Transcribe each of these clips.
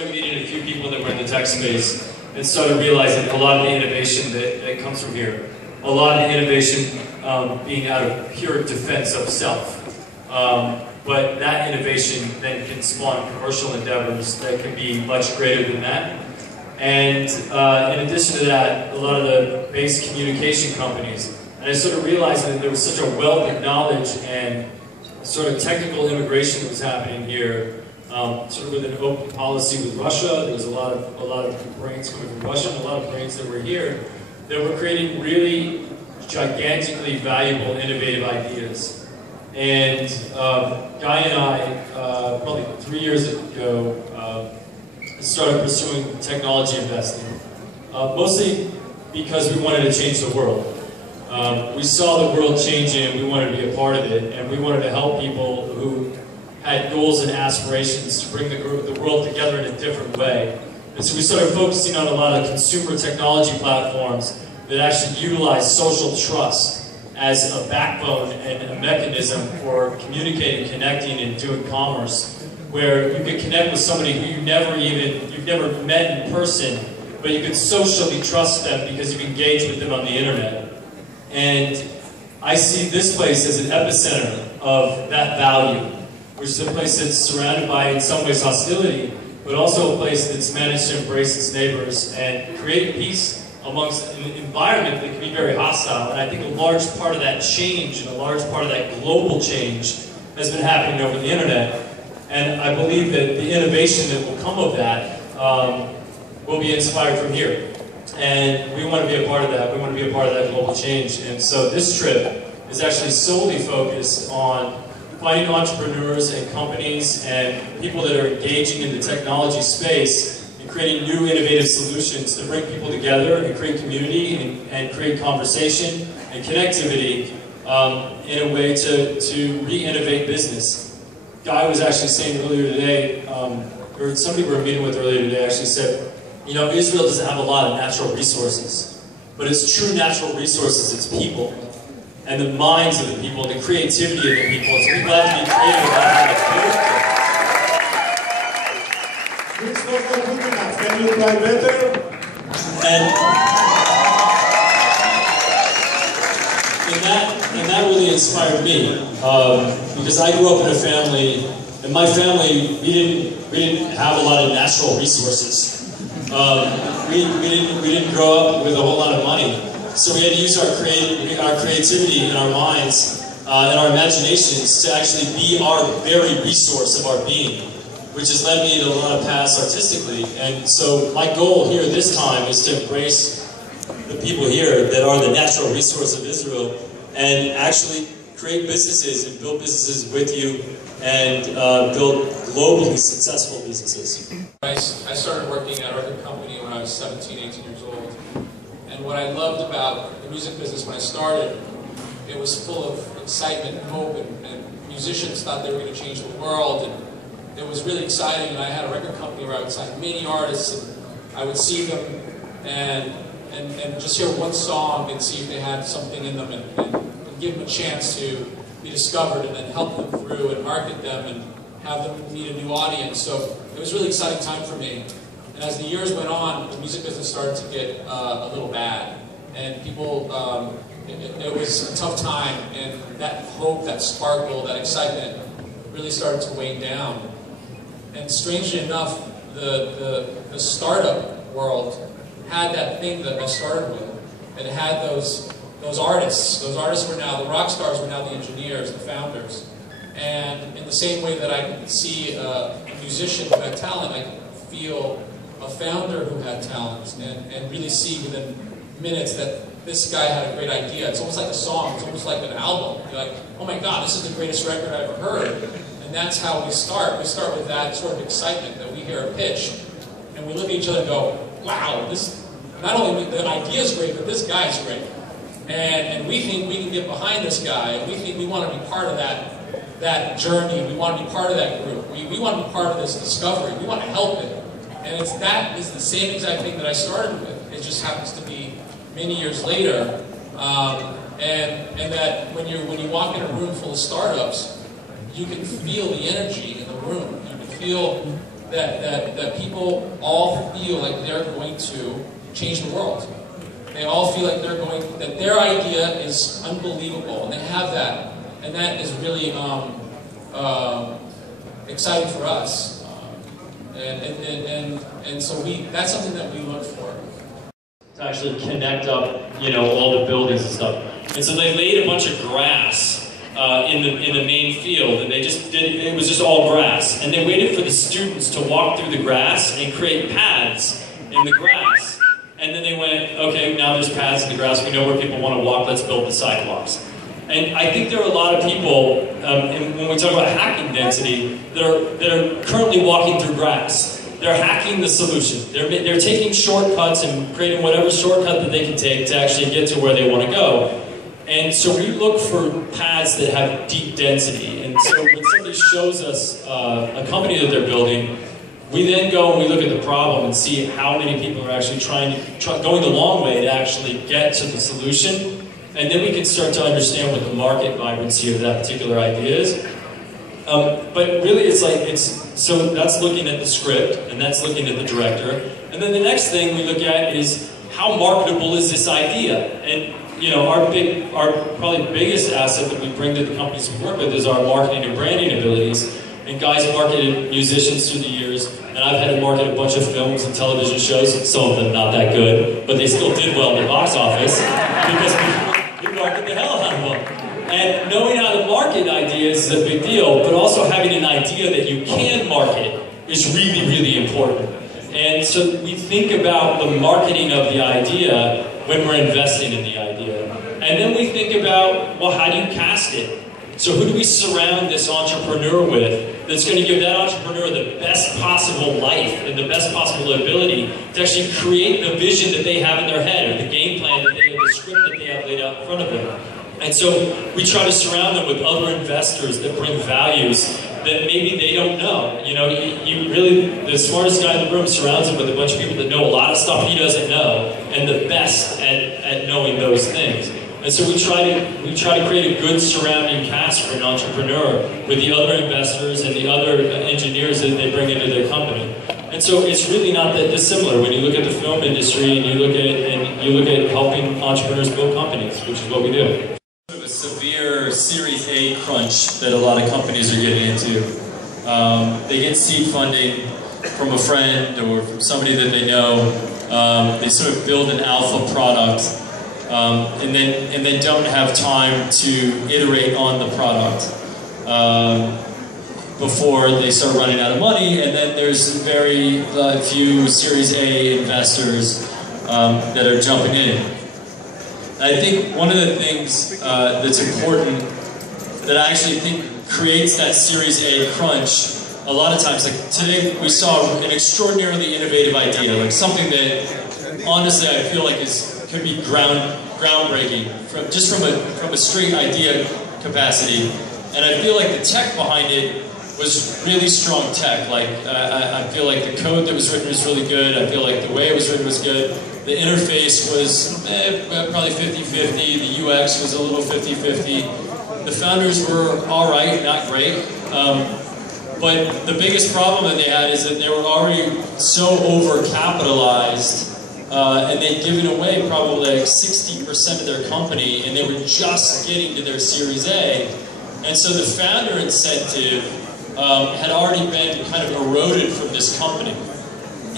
Meeting a few people that were in the tech space and started realizing a lot of the innovation that comes from here. A lot of the innovation being out of pure defense of self. But that innovation then can spawn commercial endeavors that can be much greater than that. And in addition to that, a lot of the base communication companies. And I started realizing that there was such a wealth of knowledge and sort of technical immigration that was happening here. Sort of with an open policy with Russia, there was a lot of brains coming from Russia, and a lot of brains that were here that were creating really gigantically valuable, innovative ideas. And Guy and I, probably 3 years ago, started pursuing technology investing, mostly because we wanted to change the world. We saw the world changing, and we wanted to be a part of it, and we wanted to help people who had goals and aspirations to bring the world together in a different way. And so we started focusing on a lot of consumer technology platforms that actually utilize social trust as a backbone and a mechanism for communicating, connecting, and doing commerce, where you could connect with somebody who you've never met in person, but you could socially trust them because you've engaged with them on the internet. And I see this place as an epicenter of that value, which is a place that's surrounded by, in some ways, hostility, but also a place that's managed to embrace its neighbors and create peace amongst an environment that can be very hostile. And I think a large part of that change, and a large part of that global change, has been happening over the internet. And I believe that the innovation that will come of that will be inspired from here. And we want to be a part of that. We want to be a part of that global change. And so this trip is actually solely focused on finding entrepreneurs and companies and people that are engaging in the technology space and creating new innovative solutions to bring people together and create community and create conversation and connectivity in a way to re-innovate business. Guy was actually saying earlier today, or somebody we were meeting with earlier today actually said, you know, Israel doesn't have a lot of natural resources, but its true natural resources, it's people. And the minds of the people, and the creativity of the people. So people have to be creative about how to do it. It's not good enough. Can you try better? And that really inspired me, because I grew up in a family, and my family, we didn't have a lot of natural resources. We didn't grow up with a whole lot of money. So we had to use our creativity and our minds and our imaginations to actually be our very resource of our being, which has led me to a lot of paths artistically. And so my goal here this time is to embrace the people here that are the natural resource of Israel and actually create businesses and build businesses with you and build globally successful businesses. I started working at a record company when I was 17, 18 years old. And what I loved about the music business when I started, it was full of excitement and hope, and musicians thought they were going to change the world, and it was really exciting. And I had a record company where I would sign many artists, and I would see them and just hear one song and see if they had something in them, and give them a chance to be discovered, and then help them through and market them and have them meet a new audience. So it was a really exciting time for me. And as the years went on, the music business started to get a little bad. And people, it was a tough time, and that hope, that sparkle, that excitement really started to wane down. And strangely enough, the startup world had that thing that I started with. It had those artists. Those artists were now, the rock stars were now the engineers, the founders. And in the same way that I could see a musician who had talent, I could feel a founder who had talent, and really see within minutes that this guy had a great idea. It's almost like a song, it's almost like an album. You're like, oh my God, this is the greatest record I've ever heard. And that's how we start. We start with that sort of excitement that we hear a pitch, and we look at each other and go, wow, this, not only the idea is great, but this guy's great. And we think we can get behind this guy, and we think we want to be part of that journey. We want to be part of that group. We want to be part of this discovery. We want to help it. And that is the same exact thing that I started with. It just happens to be many years later, and that when you walk in a room full of startups, you can feel the energy in the room. You can feel that people all feel like they're going to change the world. They all feel like that their idea is unbelievable, and they have that, and that is really exciting for us. And so that's something that we look for. To actually connect up, all the buildings and stuff. And so they laid a bunch of grass in the main field, and it was just all grass. And they waited for the students to walk through the grass and create paths in the grass. And then they went, okay, now there's paths in the grass, we know where people want to walk, let's build the sidewalks. And I think there are a lot of people, and when we talk about hacking density, that are currently walking through grass. They're hacking the solution. They're taking shortcuts and creating whatever shortcut that they can take to actually get to where they want to go. And so we look for paths that have deep density. And so when somebody shows us a company that they're building, we then go and we look at the problem and see how many people are actually going the long way to actually get to the solution. And then we can start to understand what the market vibrancy of that particular idea is. But really so that's looking at the script, and that's looking at the director. And then the next thing we look at is how marketable is this idea? And our probably biggest asset that we bring to the companies we work with is our marketing and branding abilities. And guys have marketed musicians through the years, and I've had to market a bunch of films and television shows, some of them not that good, but they still did well in the box office because we market the hell out of them. And knowing how to market ideas is a big deal, but also having an idea that you can market is really, really important. And so we think about the marketing of the idea when we're investing in the idea. And then we think about, well, how do you cast it? So who do we surround this entrepreneur with that's going to give that entrepreneur the best possible life and the best possible ability to actually create the vision that they have in their head, or the game plan that they have, the script that they have laid out in front of them. And so we try to surround them with other investors that bring values that maybe they don't know. You really, the smartest guy in the room surrounds him with a bunch of people that know a lot of stuff he doesn't know, and the best at knowing those things. And so we try to create a good surrounding cast for an entrepreneur with the other investors and the other engineers that they bring into their company. And so it's really not that dissimilar when you look at the film industry and you look at helping entrepreneurs build companies, which is what we do. A severe Series A crunch that a lot of companies are getting into. They get seed funding from a friend or from somebody that they know. They sort of build an alpha product. And then don't have time to iterate on the product before they start running out of money. And then there's very few Series A investors that are jumping in. I think one of the things that's important that I actually think creates that Series A crunch, a lot of times, like today we saw an extraordinarily innovative idea, like something that honestly I feel like could be groundbreaking just from a straight idea capacity. And I feel like the tech behind it was really strong tech. Like I feel like the code that was written was really good. I feel like the way it was written was good. The interface was probably 50-50. The UX was a little 50-50. The founders were all right, not great. But the biggest problem that they had is that they were already so overcapitalized, and they'd given away probably like 60% of their company, and they were just getting to their Series A. And so the founder incentive had already been kind of eroded from this company.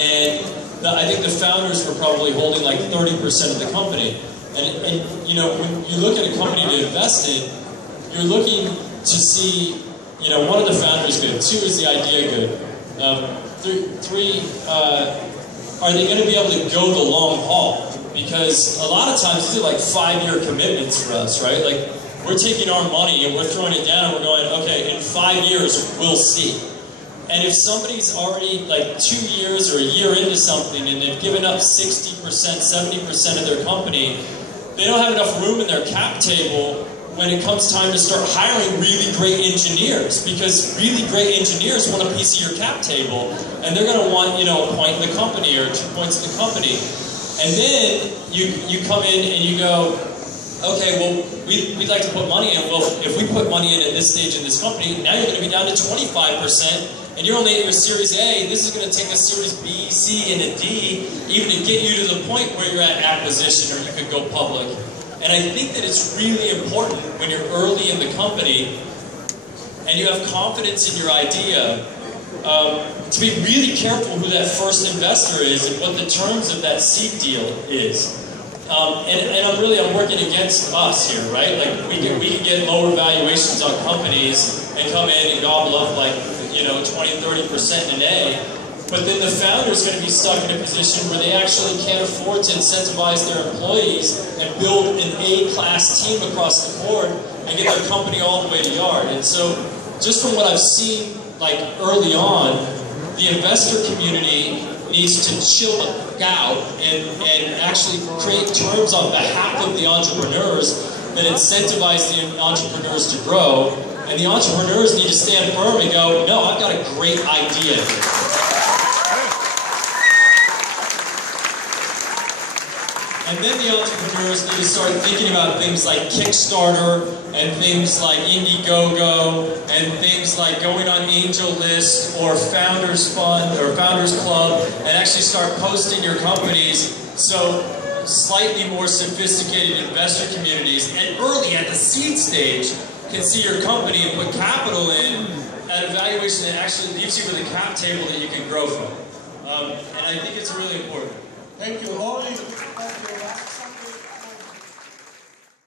And I think the founders were probably holding like 30% of the company. And you know, when you look at a company to invest in, you're looking to see, you know, one, of the founders good? Two, is the idea good? Three, are they going to be able to go the long haul? Because a lot of times these are like 5-year commitments for us, right? Like, we're taking our money and we're throwing it down and we're going, okay, in 5 years, we'll see. And if somebody's already like 2 years or a year into something and they've given up 60%, 70% of their company, they don't have enough room in their cap table when it comes time to start hiring really great engineers, because really great engineers want a piece of your cap table, and they're going to want, you know, a point in the company or 2 points in the company. And then you come in and you go, okay, well, we'd like to put money in. Well, if we put money in at this stage in this company, now you're going to be down to 25%, and you're only in a Series A, this is going to take a Series B, C, and a D, even to get you to the point where you're at acquisition or you could go public. And I think that it's really important when you're early in the company and you have confidence in your idea to be really careful who that first investor is and what the terms of that seed deal is. And I'm working against us here, right? Like we can get lower valuations on companies and come in and gobble up like, 20-30% in an A. But then the founder is going to be stuck in a position where they actually can't afford to incentivize their employees and build an A-class team across the board and get their company all the way to yard. And so, just from what I've seen, like early on, the investor community needs to chill out and actually create terms on behalf of the entrepreneurs that incentivize the entrepreneurs to grow. And the entrepreneurs need to stand firm and go, no, I've got a great idea here. And then the entrepreneurs need to start thinking about things like Kickstarter and things like Indiegogo and things like going on Angel List or Founders Fund or Founders Club and actually start posting your companies so slightly more sophisticated investor communities and early at the seed stage can see your company and put capital in at a valuation that actually leaves you with a cap table that you can grow from. And I think it's really important. Thank you, Holly.